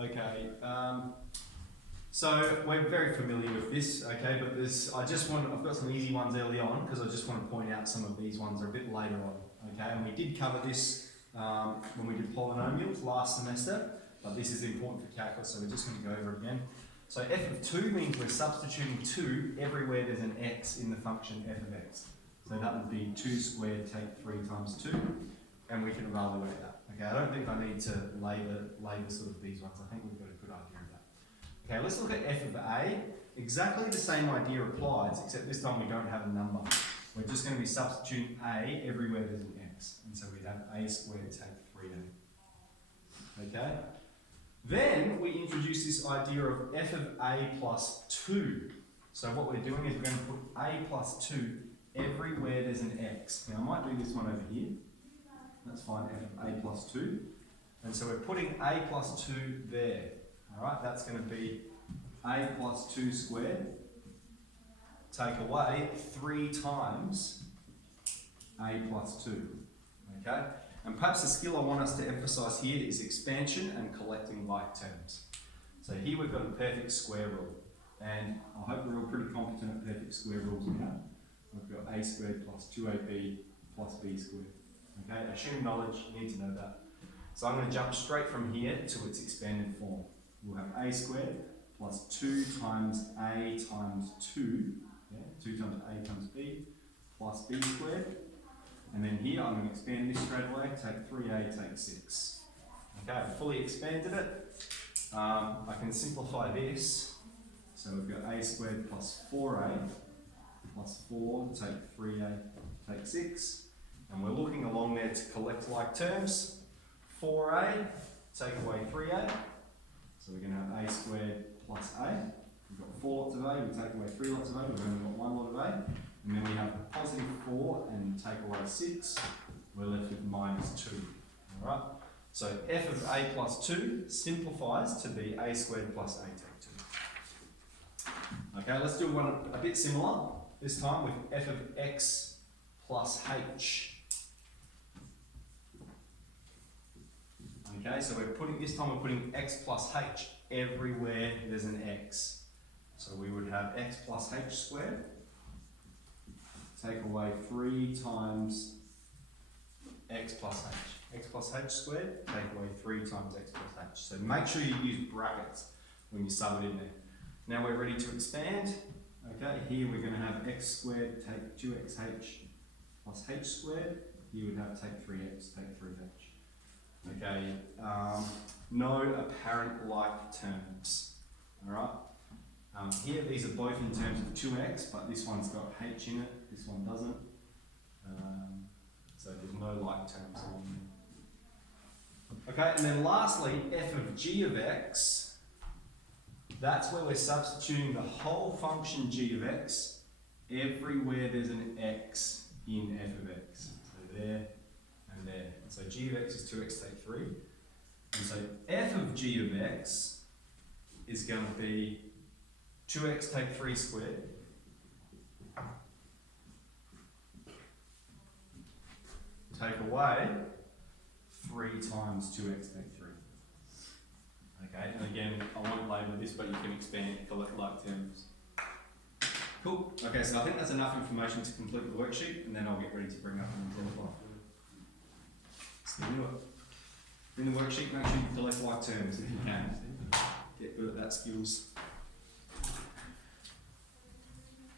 Okay, so we're very familiar with this, okay, but I've got some easy ones early on because I just want to point out some of these ones are a bit later on, okay, and we did cover this when we did polynomials last semester, but this is important for calculus, so we're just going to go over it again. So f of 2 means we're substituting 2 everywhere there's an x in the function f of x. So that would be 2 squared take 3 times 2, and we can evaluate that. Okay, I don't think I need to labour sort of these ones. I think we've got a good idea of that. Okay, let's look at f of a. Exactly the same idea applies, except this time we don't have a number. We're just going to be substituting a everywhere there's an x. And so we'd have a squared take 3a. Okay? Then we introduce this idea of f of a plus 2. So what we're doing is we're going to put a plus 2 everywhere there's an x. Now I might do this one over here. Let's find f of a plus 2. And so we're putting a plus 2 there. Alright, that's going to be a plus 2 squared. Take away 3 times a plus 2. Okay? And perhaps the skill I want us to emphasise here is expansion and collecting like terms. So here we've got a perfect square rule. And I hope we're all pretty competent at perfect square rules now. We've got a squared plus 2ab plus b squared. Okay, assume knowledge, you need to know that. So I'm going to jump straight from here to its expanded form. We'll have a squared plus 2 times a times 2, yeah, 2 times a times b, plus b squared. And then here I'm going to expand this straight away, take 3a, take 6. Okay, I've fully expanded it. I can simplify this. So we've got a squared plus 4a plus 4, take 3a, take 6. And we're looking along there to collect like terms. 4a, take away 3a. So we're going to have a squared plus a. We've got 4 lots of a, we take away 3 lots of a, we've only got 1 lot of a. And then we have positive 4 and take away 6. We're left with minus 2. Alright? So f of a plus 2 simplifies to be a squared plus a take 2. Okay, let's do one a bit similar. This time with f of x plus h. Okay, so this time we're putting x plus h everywhere there's an x. So we would have x plus h squared. Take away 3 times x plus h. X plus h squared, take away 3 times x plus h. So make sure you use brackets when you sub it in there. Now we're ready to expand. Okay, here we're going to have x squared take 2xh plus h squared. Here we'd have take 3x, take 3h. Okay, no apparent like terms. Alright? Here these are both in terms of 2x, but this one's got h in it, this one doesn't. So there's no like terms along there. Okay, and then lastly, f of g of x. That's where we're substituting the whole function g of x everywhere there's an x in f of x. So there and there. So g of x is 2x take 3. And so f of g of x is going to be 2x take 3 squared. Take away 3 times 2x take 3. Okay, and again, I won't labour this, but you can expand collect like terms. Cool. Okay, so I think that's enough information to complete the worksheet, and then I'll get ready to bring up an example. Let's get into it. In the worksheet, make sure you collect like terms if you can. Get good at that skills.